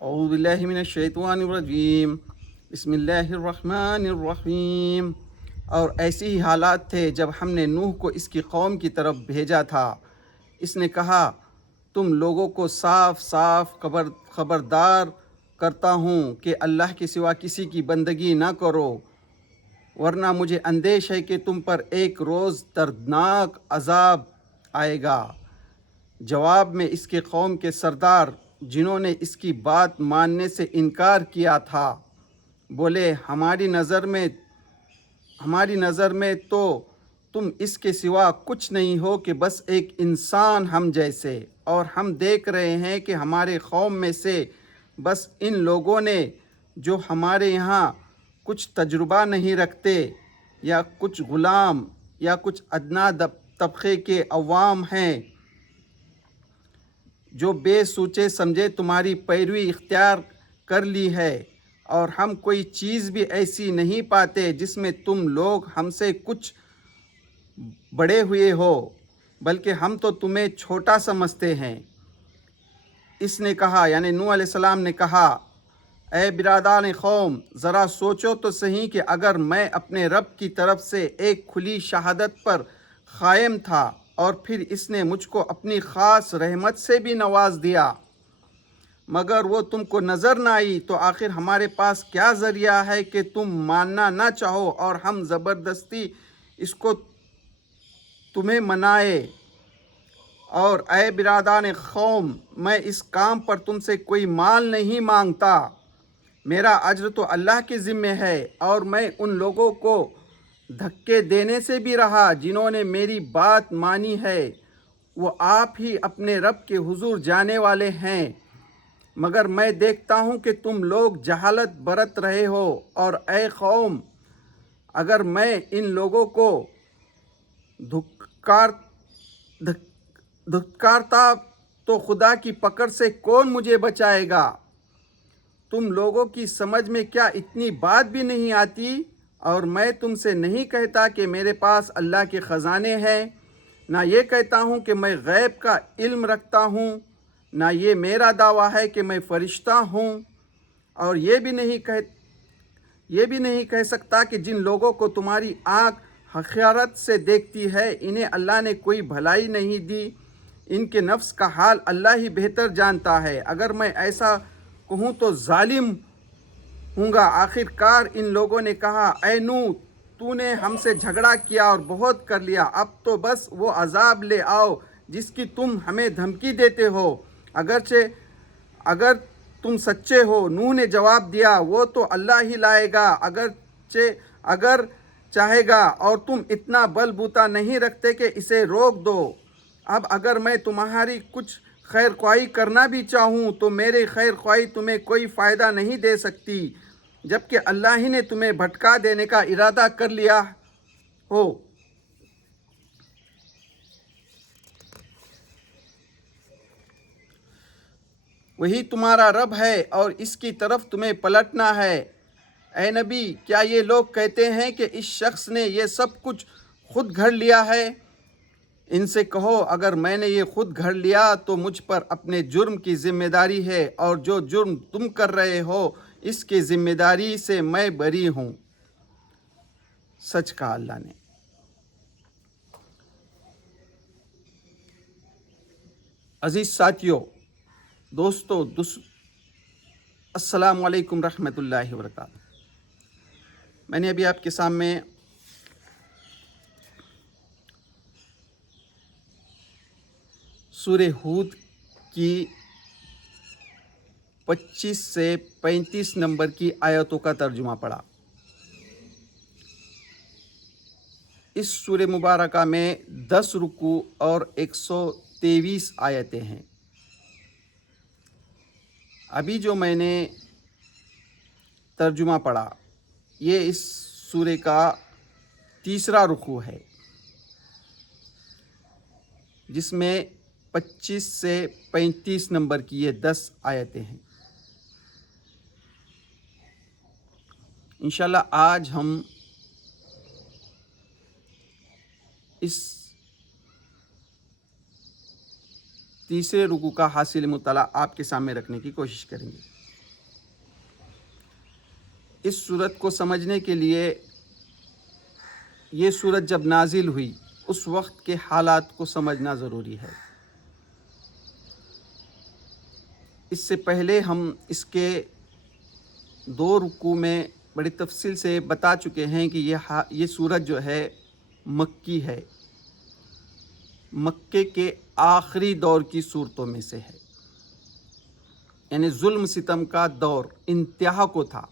اعوذ باللہ من الشیطان الرجیم، بسم اللہ الرحمن الرحیم۔ اور ایسی ہی حالات تھے جب ہم نے نوح کو اس کی قوم کی طرف بھیجا تھا۔ اس نے کہا، تم لوگوں کو صاف صاف خبردار کرتا ہوں کہ اللہ کے سوا کسی کی بندگی نہ کرو، ورنہ مجھے اندیش ہے کہ تم پر ایک روز دردناک عذاب آئے گا۔ جواب میں اس کے قوم کے سردار، جنہوں نے اس کی بات ماننے سے انکار کیا تھا، بولے، ہماری نظر میں تو تم اس کے سوا کچھ نہیں ہو کہ بس ایک انسان ہم جیسے، اور ہم دیکھ رہے ہیں کہ ہمارے قوم میں سے بس ان لوگوں نے جو ہمارے یہاں کچھ تجربہ نہیں رکھتے، یا کچھ غلام یا کچھ ادنا طبقے کے عوام ہیں، جو بے سوچے سمجھے تمہاری پیروی اختیار کر لی ہے، اور ہم کوئی چیز بھی ایسی نہیں پاتے جس میں تم لوگ ہم سے کچھ بڑے ہوئے ہو، بلکہ ہم تو تمہیں چھوٹا سمجھتے ہیں۔ اس نے کہا، یعنی نوح علیہ السلام نے کہا، اے برادران قوم، ذرا سوچو تو صحیح کہ اگر میں اپنے رب کی طرف سے ایک کھلی شہادت پر قائم تھا، اور پھر اس نے مجھ کو اپنی خاص رحمت سے بھی نواز دیا، مگر وہ تم کو نظر نہ آئی، تو آخر ہمارے پاس کیا ذریعہ ہے کہ تم ماننا نہ چاہو اور ہم زبردستی اس کو تمہیں منائے؟ اور اے برادران قوم، میں اس کام پر تم سے کوئی مال نہیں مانگتا، میرا اجر تو اللہ کے ذمہ ہے، اور میں ان لوگوں کو دھکے دینے سے بھی رہا جنہوں نے میری بات مانی ہے۔ وہ آپ ہی اپنے رب کے حضور جانے والے ہیں، مگر میں دیکھتا ہوں کہ تم لوگ جہالت برت رہے ہو۔ اور اے قوم، اگر میں ان لوگوں کو دھتکارتا تو خدا کی پکڑ سے کون مجھے بچائے گا؟ تم لوگوں کی سمجھ میں کیا اتنی بات بھی نہیں آتی؟ اور میں تم سے نہیں کہتا کہ میرے پاس اللہ کے خزانے ہیں، نہ یہ کہتا ہوں کہ میں غیب کا علم رکھتا ہوں، نہ یہ میرا دعویٰ ہے کہ میں فرشتہ ہوں، اور یہ بھی نہیں کہہ سکتا کہ جن لوگوں کو تمہاری آنکھ حقارت سے دیکھتی ہے، انہیں اللہ نے کوئی بھلائی نہیں دی، ان کے نفس کا حال اللہ ہی بہتر جانتا ہے۔ اگر میں ایسا کہوں تو ظالم ہوں گا۔ آخر کار ان لوگوں نے کہا، اے نوح، تو نے ہم سے جھگڑا کیا اور بہت کر لیا، اب تو بس وہ عذاب لے آؤ جس کی تم ہمیں دھمکی دیتے ہو، اگر تم سچے ہو۔ نوح نے جواب دیا، وہ تو اللہ ہی لائے گا اگر چاہے گا، اور تم اتنا بل بوتا نہیں رکھتے کہ اسے روک دو۔ اب اگر میں تمہاری کچھ خیر خواہی کرنا بھی چاہوں تو میری خیر خواہی تمہیں کوئی فائدہ نہیں دے سکتی، جبکہ اللہ ہی نے تمہیں بھٹکا دینے کا ارادہ کر لیا ہو۔ وہی تمہارا رب ہے اور اس کی طرف تمہیں پلٹنا ہے۔ اے نبی، کیا یہ لوگ کہتے ہیں کہ اس شخص نے یہ سب کچھ خود گھڑ لیا ہے؟ ان سے کہو، اگر میں نے یہ خود گھڑ لیا تو مجھ پر اپنے جرم کی ذمہ داری ہے، اور جو جرم تم کر رہے ہو اس کی ذمہ داری سے میں بری ہوں۔ سچ کہا اللہ نے۔ عزیز ساتھیو، دوستو، السلام علیکم رحمۃ اللہ وبرکاتہ۔ میں نے ابھی آپ کے سامنے سورہ ہود کی 25 سے 35 نمبر کی آیتوں کا ترجمہ پڑھا۔ اس سورہ مبارکہ میں 10 رکوع اور 123 آیتیں ہیں۔ ابھی جو میں نے ترجمہ پڑھا، یہ اس سورہ کا تیسرا رکوع ہے، جس میں 25 سے 35 نمبر کی یہ 10 آیتیں ہیں۔ انشاءاللہ آج ہم اس تیسرے رکوع کا حاصل مطالعہ آپ کے سامنے رکھنے کی کوشش کریں گے۔ اس صورت کو سمجھنے کے لیے یہ صورت جب نازل ہوئی اس وقت کے حالات کو سمجھنا ضروری ہے۔ اس سے پہلے ہم اس کے 2 رکوع میں بڑی تفصیل سے بتا چکے ہیں کہ یہ صورت جو ہے مکی ہے، مکے کے آخری دور کی صورتوں میں سے ہے، یعنی ظلم ستم کا دور انتہا کو تھا۔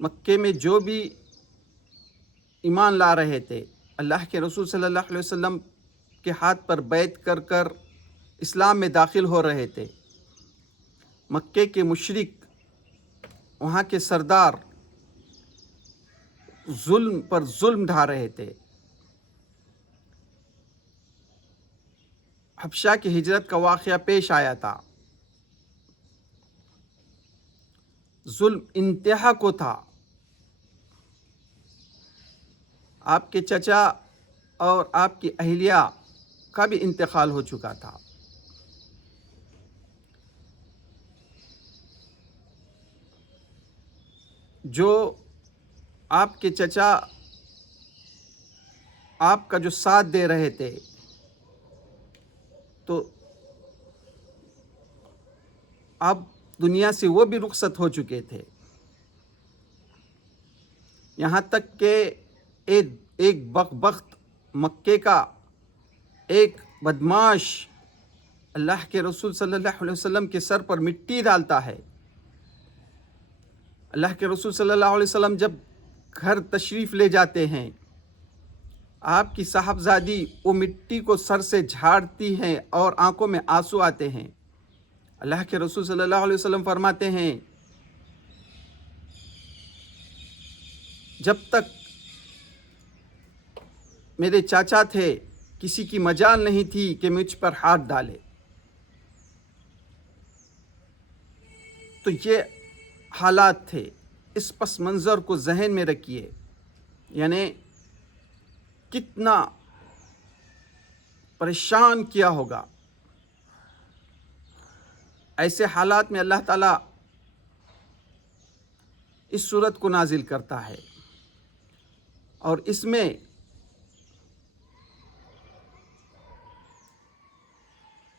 مکے میں جو بھی ایمان لا رہے تھے، اللہ کے رسول صلی اللہ علیہ وسلم کے ہاتھ پر بیعت کر کر اسلام میں داخل ہو رہے تھے، مکے کے مشرک، وہاں کے سردار ظلم پر ظلم ڈھا رہے تھے۔ حبشہ کی ہجرت کا واقعہ پیش آیا تھا، ظلم انتہا کو تھا۔ آپ کے چچا اور آپ کی اہلیہ کا بھی انتقال ہو چکا تھا۔ جو آپ کے چچا آپ کا جو ساتھ دے رہے تھے، تو اب دنیا سے وہ بھی رخصت ہو چکے تھے، یہاں تک کہ ایک بدبخت مکے کا ایک بدماش اللہ کے رسول صلی اللہ علیہ وسلم کے سر پر مٹی ڈالتا ہے۔ اللہ کے رسول صلی اللہ علیہ وسلم جب گھر تشریف لے جاتے ہیں، آپ کی صاحبزادی وہ مٹی کو سر سے جھاڑتی ہیں اور آنکھوں میں آنسو آتے ہیں۔ اللہ کے رسول صلی اللہ علیہ وسلم فرماتے ہیں، جب تک میرے چاچا تھے کسی کی مجال نہیں تھی کہ مجھ پر ہاتھ ڈالے۔ تو یہ حالات تھے، اس پس منظر کو ذہن میں رکھیے، یعنی کتنا پریشان کیا ہوگا۔ ایسے حالات میں اللہ تعالیٰ اس صورت کو نازل کرتا ہے، اور اس میں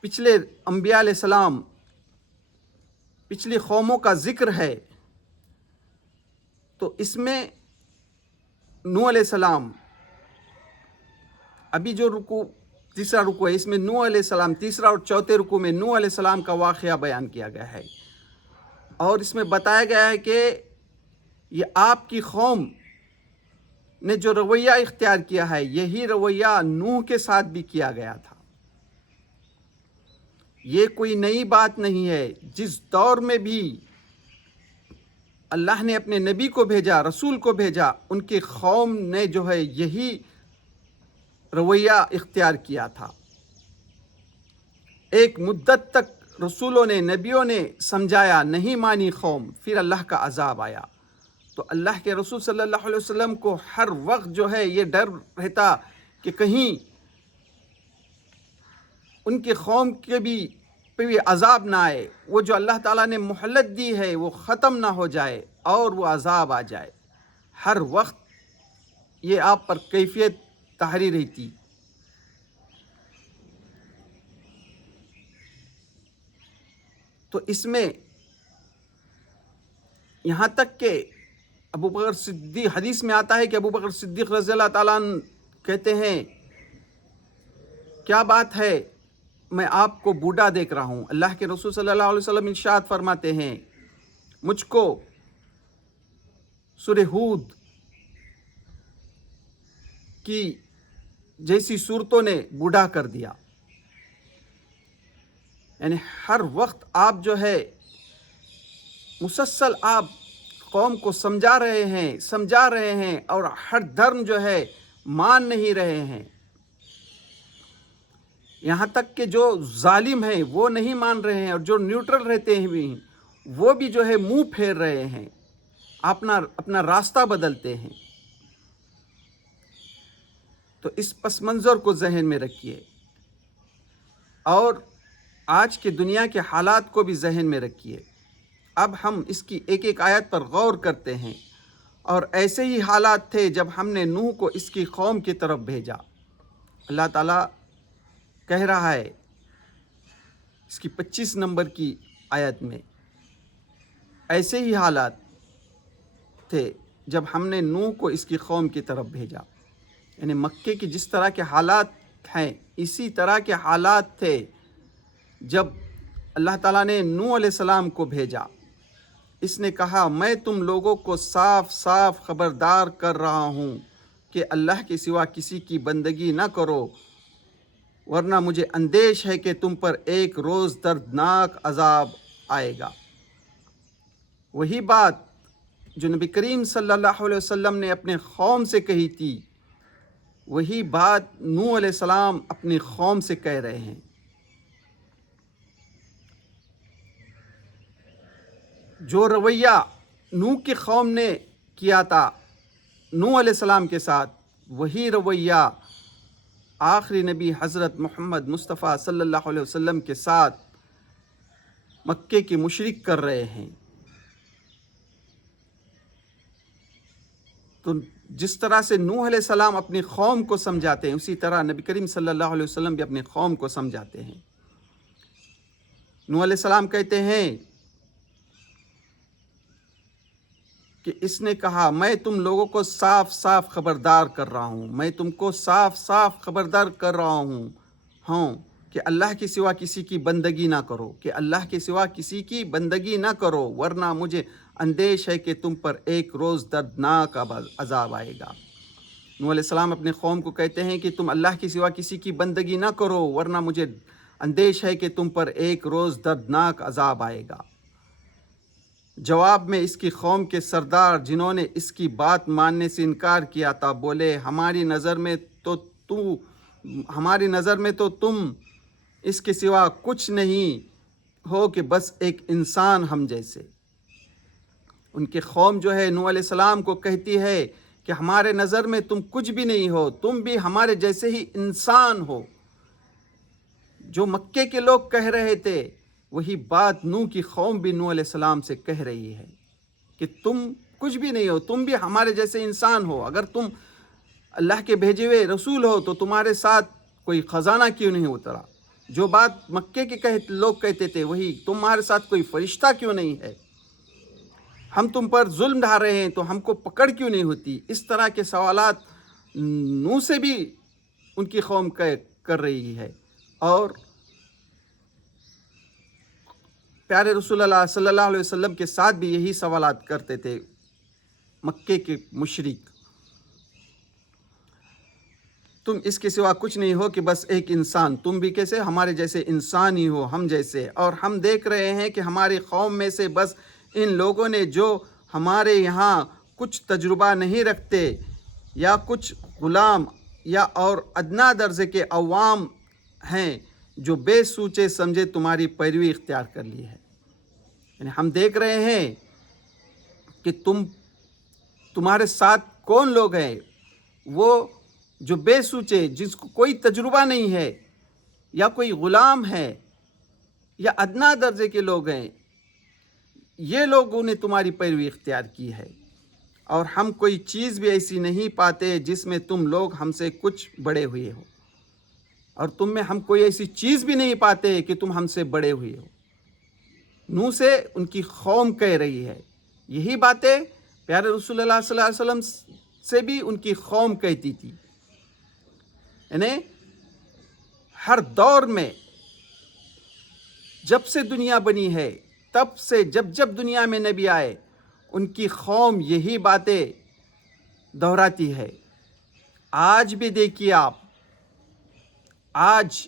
پچھلے انبیاء علیہ السلام، پچھلی قوموں کا ذکر ہے۔ تو اس میں نوح علیہ السلام، ابھی جو تیسرا رکوع ہے، اس میں نوح علیہ السلام، تیسرا اور چوتھے رکوع میں نوح علیہ السلام کا واقعہ بیان کیا گیا ہے، اور اس میں بتایا گیا ہے کہ یہ آپ کی قوم نے جو رویہ اختیار کیا ہے، یہی رویہ نوح کے ساتھ بھی کیا گیا تھا۔ یہ کوئی نئی بات نہیں ہے، جس دور میں بھی اللہ نے اپنے نبی کو بھیجا، رسول کو بھیجا، ان کی قوم نے جو ہے یہی رویہ اختیار کیا تھا۔ ایک مدت تک رسولوں نے، نبیوں نے سمجھایا، نہیں مانی قوم، پھر اللہ کا عذاب آیا۔ تو اللہ کے رسول صلی اللہ علیہ وسلم کو ہر وقت جو ہے یہ ڈر رہتا کہ کہیں ان کی قوم کے بھی پہ بھی عذاب نہ آئے، وہ جو اللہ تعالیٰ نے مہلت دی ہے وہ ختم نہ ہو جائے اور وہ عذاب آ جائے۔ ہر وقت یہ آپ پر کیفیت طاری رہتی۔ تو اس میں یہاں تک کہ ابو بکر صدیق، حدیث میں آتا ہے کہ ابو بکر صدیق رضی اللہ تعالیٰ عنہ کہتے ہیں، کیا بات ہے، میں آپ کو بوڑھا دیکھ رہا ہوں۔ اللہ کے رسول صلی اللہ علیہ وسلم ارشاد فرماتے ہیں، مجھ کو سورہ ہود کی جیسی صورتوں نے بوڑھا کر دیا۔ یعنی ہر وقت آپ جو ہے مسلسل آپ قوم کو سمجھا رہے ہیں اور ہر دھرم جو ہے مان نہیں رہے ہیں، یہاں تک کہ جو ظالم ہیں وہ نہیں مان رہے ہیں، اور جو نیوٹرل رہتے ہیں بھی وہ بھی جو ہے منہ پھیر رہے ہیں، اپنا راستہ بدلتے ہیں۔ تو اس پس منظر کو ذہن میں رکھیے، اور آج کے دنیا کے حالات کو بھی ذہن میں رکھیے۔ اب ہم اس کی ایک ایک آیت پر غور کرتے ہیں، اور ایسے ہی حالات تھے جب ہم نے نوح کو اس کی قوم کی طرف بھیجا۔ اللہ تعالیٰ کہہ رہا ہے اس کی 25 نمبر کی آیت میں، ایسے ہی حالات تھے جب ہم نے نوح کو اس کی قوم کی طرف بھیجا۔ یعنی مکے کی جس طرح کے حالات ہیں، اسی طرح کے حالات تھے جب اللہ تعالیٰ نے نوح علیہ السلام کو بھیجا۔ اس نے کہا میں تم لوگوں کو صاف صاف خبردار کر رہا ہوں کہ اللہ کے سوا کسی کی بندگی نہ کرو، ورنہ مجھے اندیش ہے کہ تم پر ایک روز دردناک عذاب آئے گا۔ وہی بات جو نبی کریم صلی اللہ علیہ وسلم نے اپنے قوم سے کہی تھی، وہی بات نوح علیہ السلام اپنی قوم سے کہہ رہے ہیں۔ جو رویہ نوح کی قوم نے کیا تھا نوح علیہ السلام کے ساتھ، وہی رویہ آخری نبی حضرت محمد مصطفیٰ صلی اللہ علیہ وسلم کے ساتھ مکے کے مشرک کر رہے ہیں۔ تو جس طرح سے نوح علیہ السلام اپنی قوم کو سمجھاتے ہیں، اسی طرح نبی کریم صلی اللہ علیہ وسلم بھی اپنی قوم کو سمجھاتے ہیں۔ نوح علیہ السلام کہتے ہیں کہ اس نے کہا میں تم لوگوں کو صاف صاف خبردار کر رہا ہوں، میں تم کو صاف صاف خبردار کر رہا ہوں کہ اللہ کے سوا کسی کی بندگی نہ کرو، کہ اللہ کے سوا کسی کی بندگی نہ کرو، ورنہ مجھے اندیش ہے کہ تم پر ایک روز دردناک عذاب آئے گا۔ نوح علیہ السلام اپنے قوم کو کہتے ہیں کہ تم اللہ کے سوا کسی کی بندگی نہ کرو، ورنہ مجھے اندیش ہے کہ تم پر ایک روز دردناک عذاب آئے گا۔ جواب میں اس کی قوم کے سردار جنہوں نے اس کی بات ماننے سے انکار کیا تھا بولے ہماری نظر میں تو تم اس کے سوا کچھ نہیں ہو کہ بس ایک انسان ہم جیسے۔ ان کی قوم جو ہے نوح علیہ السلام کو کہتی ہے کہ ہمارے نظر میں تم کچھ بھی نہیں ہو، تم بھی ہمارے جیسے ہی انسان ہو۔ جو مکے کے لوگ کہہ رہے تھے، وہی بات نوح کی قوم بھی نوح علیہ السلام سے کہہ رہی ہے کہ تم کچھ بھی نہیں ہو، تم بھی ہمارے جیسے انسان ہو۔ اگر تم اللہ کے بھیجے ہوئے رسول ہو تو تمہارے ساتھ کوئی خزانہ کیوں نہیں اترا؟ جو بات مکے کے لوگ کہتے تھے، وہی تمہارے ساتھ کوئی فرشتہ کیوں نہیں ہے؟ ہم تم پر ظلم ڈھا رہے ہیں تو ہم کو پکڑ کیوں نہیں ہوتی؟ اس طرح کے سوالات نوح سے بھی ان کی قوم کر رہی ہے، اور پیارے رسول اللہ صلی اللہ علیہ وسلم کے ساتھ بھی یہی سوالات کرتے تھے مکے کے مشرک۔ تم اس کے سوا کچھ نہیں ہو کہ بس ایک انسان، تم بھی کیسے ہمارے جیسے انسان ہی ہو، ہم جیسے۔ اور ہم دیکھ رہے ہیں کہ ہماری قوم میں سے بس ان لوگوں نے جو ہمارے یہاں کچھ تجربہ نہیں رکھتے، یا کچھ غلام یا اور ادنا درجے کے عوام ہیں، جو بے سوچے سمجھے تمہاری پیروی اختیار کر لی ہے۔ یعنی ہم دیکھ رہے ہیں کہ تمہارے ساتھ کون لوگ ہیں، وہ جو بے سوچے، جس کو کوئی تجربہ نہیں ہے، یا کوئی غلام ہے، یا ادنا درجے کے لوگ ہیں، یہ لوگوں نے تمہاری پیروی اختیار کی ہے۔ اور ہم کوئی چیز بھی ایسی نہیں پاتے جس میں تم لوگ ہم سے کچھ بڑے ہوئے ہو، اور تم میں ہم کوئی ایسی چیز بھی نہیں پاتے کہ تم ہم سے بڑے ہوئے ہو۔ نوح سے ان کی قوم کہہ رہی ہے یہی باتیں، پیارے رسول اللہ صلی اللہ علیہ وسلم سے بھی ان کی قوم کہتی تھی۔ یعنی ہر دور میں جب سے دنیا بنی ہے، تب سے جب دنیا میں نبی آئے، ان کی قوم یہی باتیں دہراتی ہے۔ آج بھی دیکھیے آپ، آج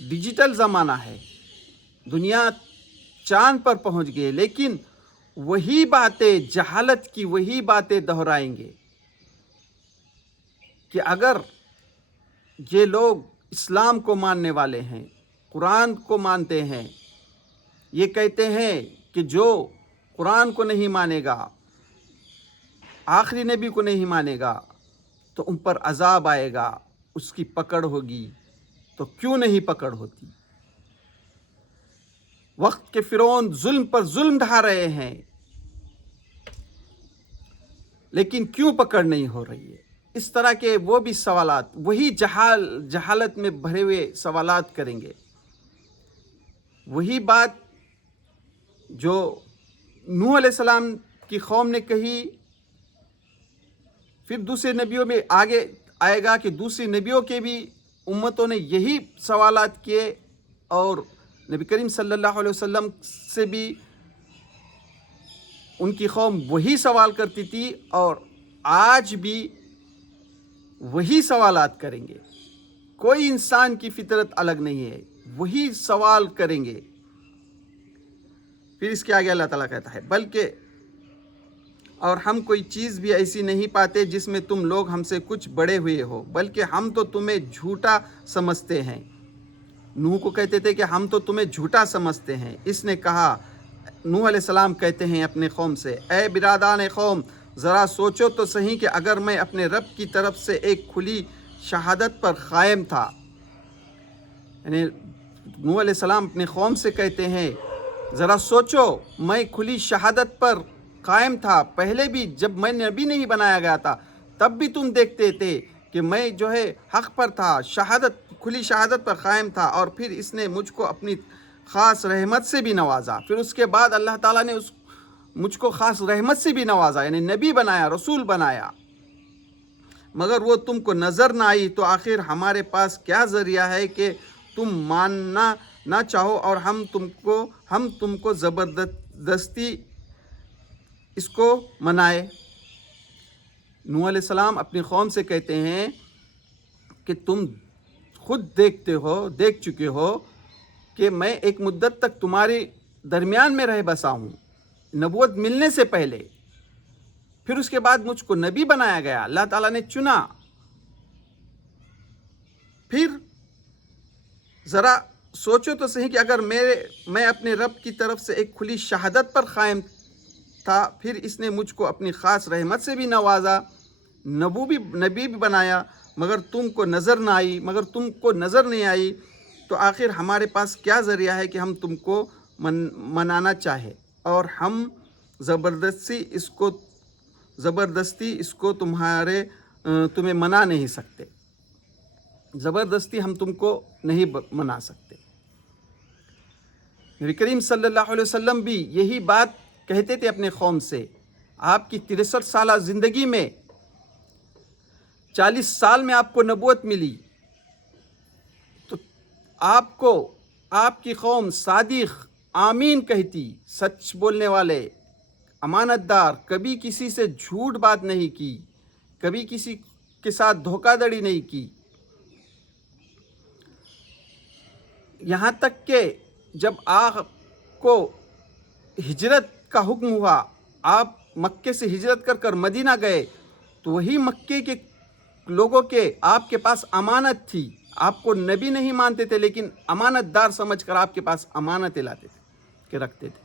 ڈیجیٹل زمانہ ہے، دنیا چاند پر پہنچ گئی، لیکن وہی باتیں، جہالت کی وہی باتیں دہرائیں گے کہ اگر یہ لوگ اسلام کو ماننے والے ہیں، قرآن کو مانتے ہیں، یہ کہتے ہیں کہ جو قرآن کو نہیں مانے گا، آخری نبی کو نہیں مانے گا، تو ان پر عذاب آئے گا، اس کی پکڑ ہوگی۔ تو کیوں نہیں پکڑ ہوتی؟ وقت کے فرعون ظلم پر ظلم ڈھا رہے ہیں، لیکن کیوں پکڑ نہیں ہو رہی ہے؟ اس طرح کے وہ بھی سوالات، وہی جہالت میں بھرے ہوئے سوالات کریں گے۔ وہی بات جو نوح علیہ السلام کی قوم نے کہی، پھر دوسرے نبیوں میں آگے آئے گا کہ دوسری نبیوں کے بھی امتوں نے یہی سوالات کیے، اور نبی کریم صلی اللہ علیہ وسلم سے بھی ان کی قوم وہی سوال کرتی تھی، اور آج بھی وہی سوالات کریں گے۔ کوئی انسان کی فطرت الگ نہیں ہے، وہی سوال کریں گے۔ پھر اس کے آگے اللہ تعالیٰ کہتا ہے، بلکہ اور ہم کوئی چیز بھی ایسی نہیں پاتے جس میں تم لوگ ہم سے کچھ بڑے ہوئے ہو، بلکہ ہم تو تمہیں جھوٹا سمجھتے ہیں۔ نوح کو کہتے تھے کہ ہم تو تمہیں جھوٹا سمجھتے ہیں۔ اس نے کہا، نوح علیہ السلام کہتے ہیں اپنے قوم سے، اے برادران قوم، ذرا سوچو تو صحیح کہ اگر میں اپنے رب کی طرف سے ایک کھلی شہادت پر قائم تھا، یعنی نوح علیہ السلام اپنے قوم سے کہتے ہیں ذرا سوچو، میں کھلی شہادت پر قائم تھا، پہلے بھی جب میں نبی نہیں بنایا گیا تھا تب بھی تم دیکھتے تھے کہ میں جو ہے حق پر تھا، کھلی شہادت پر قائم تھا، اور پھر اس نے مجھ کو اپنی خاص رحمت سے بھی نوازا۔ پھر اس کے بعد اللہ تعالیٰ نے مجھ کو خاص رحمت سے بھی نوازا، یعنی نبی بنایا، رسول بنایا، مگر وہ تم کو نظر نہ آئی، تو آخر ہمارے پاس کیا ذریعہ ہے کہ تم ماننا نہ چاہو، اور ہم تم کو زبردستی اس کو منائے۔ نوح علیہ السلام اپنی قوم سے کہتے ہیں کہ تم خود دیکھ چکے ہو کہ میں ایک مدت تک تمہارے درمیان میں رہ بسا ہوں، نبوت ملنے سے پہلے، پھر اس کے بعد مجھ کو نبی بنایا گیا، اللہ تعالیٰ نے چنا۔ پھر ذرا سوچو تو صحیح کہ اگر میں اپنے رب کی طرف سے ایک کھلی شہادت پر قائم تھا، پھر اس نے مجھ کو اپنی خاص رحمت سے بھی نوازا، نبی بھی بنایا، مگر تم کو نظر نہیں آئی، تو آخر ہمارے پاس کیا ذریعہ ہے کہ ہم تم کو منانا چاہے، اور ہم زبردستی اس کو تمہیں منا نہیں سکتے، زبردستی ہم تم کو نہیں منا سکتے۔ نبی کریم صلی اللہ علیہ وسلم بھی یہی بات کہتے تھے اپنے قوم سے۔ آپ کی 63 سالہ زندگی میں 40 سال میں آپ کو نبوت ملی، تو آپ کی قوم صادق آمین کہتی، سچ بولنے والے، امانت دار، کبھی کسی سے جھوٹ بات نہیں کی، کبھی کسی کے ساتھ دھوکہ دڑی نہیں کی۔ یہاں تک کہ جب آپ کو ہجرت کا حکم ہوا، آپ مکے سے ہجرت کر مدینہ گئے، تو وہی مکے کے لوگوں کے آپ کے پاس امانت تھی، آپ کو نبی نہیں مانتے تھے، لیکن امانت دار سمجھ کر آپ کے پاس امانتیں لاتے تھے کہ رکھتے تھے۔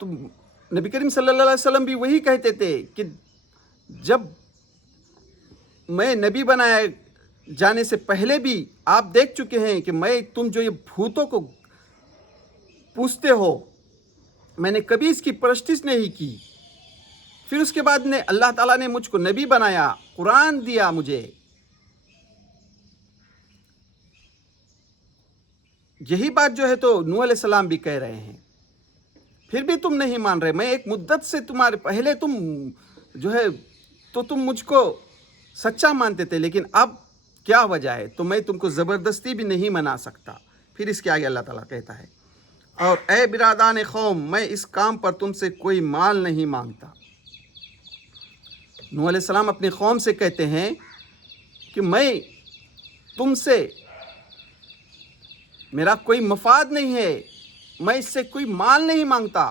تو نبی کریم صلی اللہ علیہ وسلم بھی وہی کہتے تھے کہ جب میں نبی بنائے جانے سے پہلے بھی آپ دیکھ چکے ہیں کہ تم جو یہ بھوتوں کو پوجتے ہو، میں نے کبھی اس کی پرستش نہیں کی۔ پھر اس کے بعد اللہ تعالیٰ نے مجھ کو نبی بنایا، قرآن دیا مجھے۔ یہی بات جو ہے تو نوح علیہ السلام بھی کہہ رہے ہیں، پھر بھی تم نہیں مان رہے۔ میں ایک مدت سے تمہارے پہلے تم جو ہے تو تم مجھ کو سچا مانتے تھے، لیکن اب کیا وجہ ہے؟ تو میں تم کو زبردستی بھی نہیں منا سکتا۔ پھر اس کے آگے اللہ تعالیٰ کہتا ہے، اور اے برادران قوم، میں اس کام پر تم سے کوئی مال نہیں مانگتا۔ نوح علیہ السلام اپنی قوم سے کہتے ہیں کہ میں تم سے میرا کوئی مفاد نہیں ہے، میں اس سے کوئی مال نہیں مانگتا،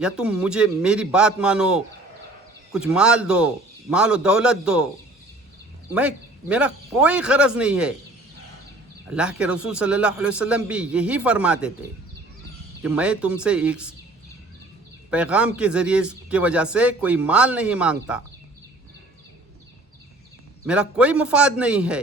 یا تم مجھے میری بات مانو، کچھ مال دو، مال و دولت دو، میرا کوئی غرض نہیں ہے۔ اللہ کے رسول صلی اللہ علیہ وسلم بھی یہی فرماتے تھے کہ میں تم سے اس پیغام کے ذریعے کی وجہ سے کوئی مال نہیں مانگتا، میرا کوئی مفاد نہیں ہے۔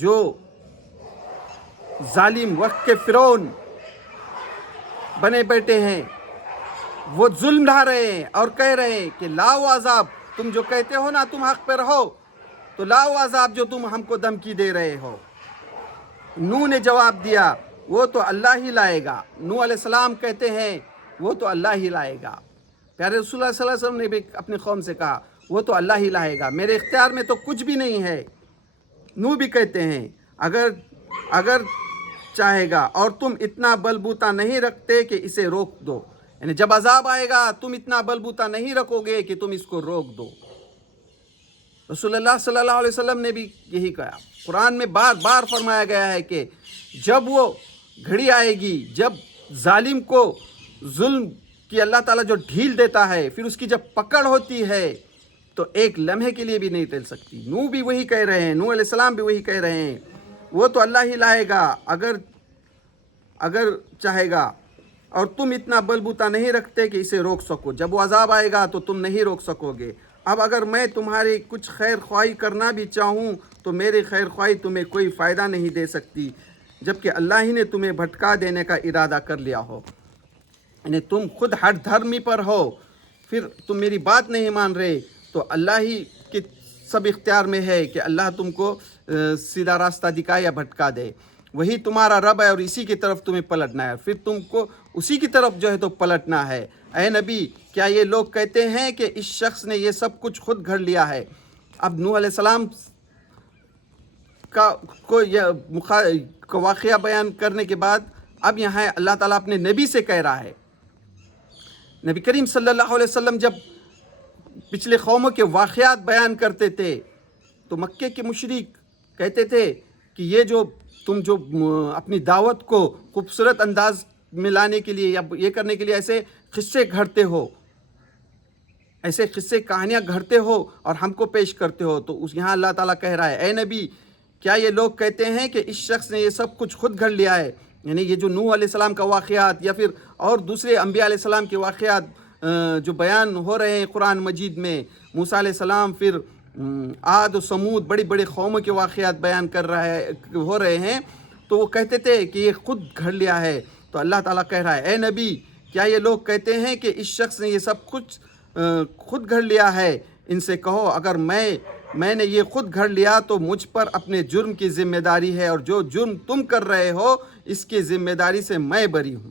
جو ظالم وقت کے فرعون بنے بیٹھے ہیں، وہ ظلم ڈھا رہے ہیں اور کہہ رہے ہیں کہ لاؤ عذاب، تم جو کہتے ہو نا تم حق پہ رہو، تو لاؤ عذاب جو تم ہم کو دھمکی دے رہے ہو۔ نوح نے جواب دیا وہ تو اللہ ہی لائے گا۔ نوح علیہ السلام کہتے ہیں وہ تو اللہ ہی لائے گا۔ پیارے رسول اللہ صلی اللہ علیہ وسلم نے بھی اپنی قوم سے کہا وہ تو اللہ ہی لائے گا، میرے اختیار میں تو کچھ بھی نہیں ہے۔ نوح بھی کہتے ہیں اگر چاہے گا اور تم اتنا بل بوتا نہیں رکھتے کہ اسے روک دو، یعنی جب عذاب آئے گا تم اتنا بل بوتا نہیں رکھو گے کہ تم اس کو روک دو۔ رسول اللہ صلی اللہ علیہ وسلم نے بھی یہی کہا۔ قرآن میں بار بار فرمایا گیا ہے کہ جب وہ گھڑی آئے گی جب ظالم کو ظلم کی اللہ تعالیٰ جو ڈھیل دیتا ہے، پھر اس کی جب پکڑ ہوتی ہے تو ایک لمحے کے لیے بھی نہیں ٹل سکتی۔ نوح بھی وہی کہہ رہے ہیں، نوح علیہ السلام بھی وہی کہہ رہے ہیں، وہ تو اللہ ہی لائے گا اگر چاہے گا، اور تم اتنا بل بوتا نہیں رکھتے کہ اسے روک سکو۔ جب وہ عذاب آئے گا تو تم نہیں روک سکو گے۔ اب اگر میں تمہاری کچھ خیر خواہی کرنا بھی چاہوں تو میری خیر خواہی تمہیں کوئی فائدہ نہیں دے سکتی، جبکہ اللہ ہی نے تمہیں بھٹکا دینے کا ارادہ کر لیا ہو۔ یعنی تم خود ہٹ دھرمی پر ہو، پھر تم میری بات نہیں مان رہے، تو اللہ ہی کے سب اختیار میں ہے کہ اللہ تم کو سیدھا راستہ دکھائے یا بھٹکا دے۔ وہی تمہارا رب ہے اور اسی کی طرف تمہیں پلٹنا ہے، پھر تم کو اسی کی طرف جو ہے تو پلٹنا ہے۔ اے نبی، کیا یہ لوگ کہتے ہیں کہ اس شخص نے یہ سب کچھ خود گھڑ لیا ہے؟ اب نوح علیہ السلام کو واقعہ بیان کرنے کے بعد اب یہاں اللہ تعالیٰ اپنے نبی سے کہہ رہا ہے۔ نبی کریم صلی اللہ علیہ وسلم جب پچھلے قوموں کے واقعات بیان کرتے تھے تو مکے کے مشرک کہتے تھے کہ یہ جو تم جو اپنی دعوت کو خوبصورت انداز میں لانے کے لیے یا یہ کرنے کے لیے ایسے قصے گھڑتے ہو، ایسے قصے کہانیاں گھڑتے ہو اور ہم کو پیش کرتے ہو، تو یہاں اللہ تعالیٰ کہہ رہا ہے اے نبی، کیا یہ لوگ کہتے ہیں کہ اس شخص نے یہ سب کچھ خود گھڑ لیا ہے؟ یعنی یہ جو نوح علیہ السلام کا واقعات یا پھر اور دوسرے انبیاء علیہ السلام کے واقعات جو بیان ہو رہے ہیں قرآن مجید میں، موسیٰ علیہ السلام، پھر عاد و سمود، بڑی بڑی قوموں کے واقعات بیان ہو رہے ہیں، تو وہ کہتے تھے کہ یہ خود گھڑ لیا ہے۔ تو اللہ تعالیٰ کہہ رہا ہے اے نبی، کیا یہ لوگ کہتے ہیں کہ اس شخص نے یہ سب کچھ خود گھڑ لیا ہے؟ ان سے کہو اگر میں نے یہ خود گھڑ لیا تو مجھ پر اپنے جرم کی ذمہ داری ہے، اور جو جرم تم کر رہے ہو اس کی ذمہ داری سے میں بری ہوں۔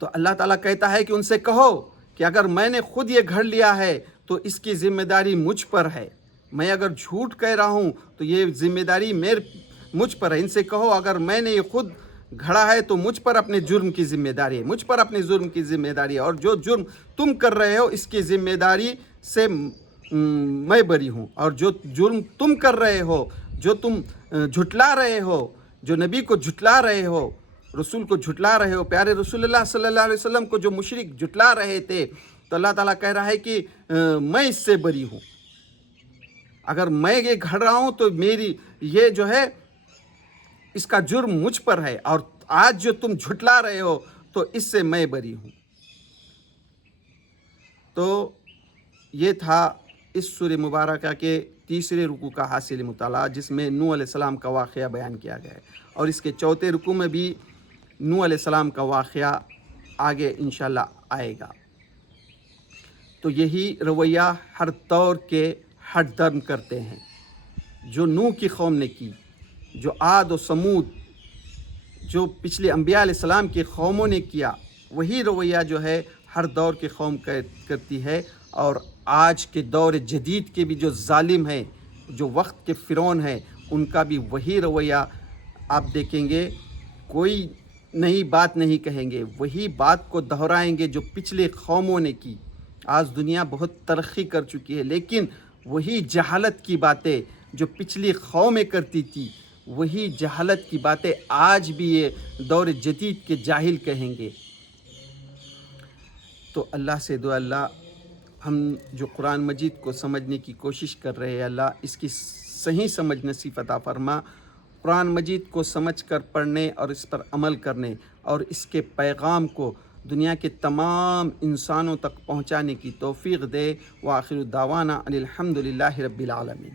تو اللہ تعالیٰ کہتا ہے کہ ان سے کہو کہ اگر میں نے خود یہ گھڑ لیا ہے تو اس کی ذمہ داری مجھ پر ہے، میں اگر جھوٹ کہہ رہا ہوں تو یہ ذمہ داری مجھ پر ہے۔ ان سے کہو اگر میں نے یہ خود گھڑا ہے تو مجھ پر اپنے جرم کی ذمہ داری ہے، مجھ پر اپنے جرم کی ذمہ داری ہے، اور جو جرم تم کر رہے ہو اس کی ذمہ داری سے میں بری ہوں۔ اور جو جرم تم کر رہے ہو، جو تم جھٹلا رہے ہو، جو نبی کو جھٹلا رہے ہو، رسول کو جھٹلا رہے ہو، پیارے رسول اللہ صلی اللہ علیہ وسلم کو جو مشرک جھٹلا رہے تھے، تو اللہ تعالیٰ کہہ رہا ہے کہ میں اس سے بری ہوں۔ اگر میں یہ گھڑ رہا ہوں تو میری یہ جو ہے اس کا جرم مجھ پر ہے، اور آج جو تم جھٹلا رہے ہو تو اس سے میں بری ہوں۔ تو یہ تھا اس سورہ مبارکہ کے تیسرے رکوع کا حاصل مطالعہ، جس میں نوح علیہ السلام کا واقعہ بیان کیا گیا ہے، اور اس کے چوتھے رکوع میں بھی نوح علیہ السلام کا واقعہ آگے انشاءاللہ آئے گا۔ تو یہی رویہ ہر دور کے ہٹ درم کرتے ہیں، جو نوح کی قوم نے کی، جو عاد و سمود، جو پچھلے انبیاء علیہ السلام کی قوموں نے کیا، وہی رویہ جو ہے ہر دور کی قوم کرتی ہے۔ اور آج کے دور جدید کے بھی جو ظالم ہیں، جو وقت کے فرعون ہیں، ان کا بھی وہی رویہ آپ دیکھیں گے، کوئی نئی بات نہیں کہیں گے، وہی بات کو دہرائیں گے جو پچھلے قوموں نے کی۔ آج دنیا بہت ترقی کر چکی ہے، لیکن وہی جہالت کی باتیں جو پچھلی قومیں کرتی تھی، وہی جہالت کی باتیں آج بھی یہ دور جدید کے جاہل کہیں گے۔ تو اللہ سے دعا، اللہ ہم جو قرآن مجید کو سمجھنے کی کوشش کر رہے ہیں، اللہ اس کی صحیح سمجھ نصیب عطا فرما، قرآن مجید کو سمجھ کر پڑھنے اور اس پر عمل کرنے اور اس کے پیغام کو دنیا کے تمام انسانوں تک پہنچانے کی توفیق دے۔ وآخر دعوانا ان الحمد للہ رب العالمین۔